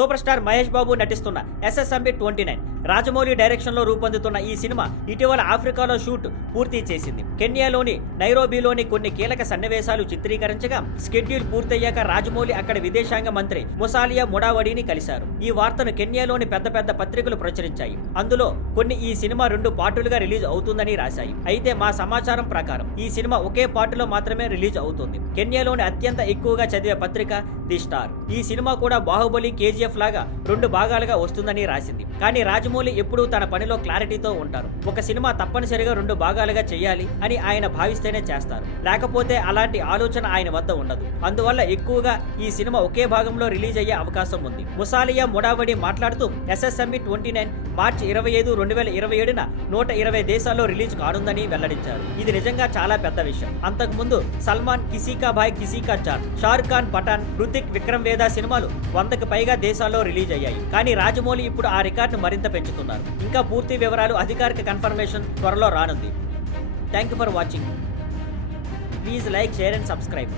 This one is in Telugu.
సూపర్ స్టార్ మహేష్ బాబు నటిస్తున్న SSMB 29 రాజమౌళి డైరెక్షన్ లో రూపొందుతున్న ఈ సినిమా ఇటీవల ఆఫ్రికాలో షూట్ పూర్తి చేసింది. కెన్యాలోని నైరోబీలోని కొన్ని కీలక సన్నివేశాలు చిత్రీకరించగా షెడ్యూల్ పూర్తయ్యాక రాజమౌళి అక్కడ విదేశాంగ మంత్రి ముసాలియా ముడావడిని కలిశారు. ఈ వార్తను కెన్యాలోని పెద్ద పెద్ద పత్రికలు ప్రచురించాయి. అందులో కొన్ని ఈ సినిమా 2 పార్టులుగా రిలీజ్ అవుతుందని రాశాయి. అయితే మా సమాచారం ప్రకారం ఈ సినిమా ఒకే పార్టులో మాత్రమే రిలీజ్ అవుతుంది. కెన్యాలోని అత్యంత ఎక్కువగా చదివే పత్రిక ది స్టార్ ఈ సినిమా కూడా బాహుబలి, KGF లాగా 2 భాగాలుగా వస్తుందని రాసింది. కానీ రాజమౌళి ఎప్పుడూ తన పనిలో క్లారిటీతో ఉంటారు. ఒక సినిమా తప్పనిసరిగా 2 భాగాలుగా చేయాలి అని ఆయన భావిస్తేనే చేస్తారు. లేకపోతే అలాంటి ఆలోచన ఆయన వద్ద ఉండదు. అందువల్ల ఎక్కువగా ఈ సినిమా ఒకే భాగంలో రిలీజ్ అయ్యే అవకాశం ఉంది. ముసాలియా ముడావడి మాట్లాడుతూ SSMB 29 మార్చి 25, 2027న 120 దేశాల్లో రిలీజ్ కానుందని వెల్లడించారు. ఇది నిజంగా చాలా పెద్ద విషయం. అంతకు ముందు సల్మాన్ కిసీకా భాయ్ కిసీకా జాన్, షారుఖ్ ఖాన్ పఠాన్, హృతిక్ విక్రమ్ వేద సినిమాలు 100కి పైగా దేశాల్లో రిలీజ్ అయ్యాయి. కానీ రాజమౌళి ఇప్పుడు ఆ రికార్డును మరింత పెంచుతున్నారు. ఇంకా పూర్తి వివరాలు, అధికారిక కన్ఫర్మేషన్ త్వరలో రానుంది. Thank you for watching. Please like, share and subscribe.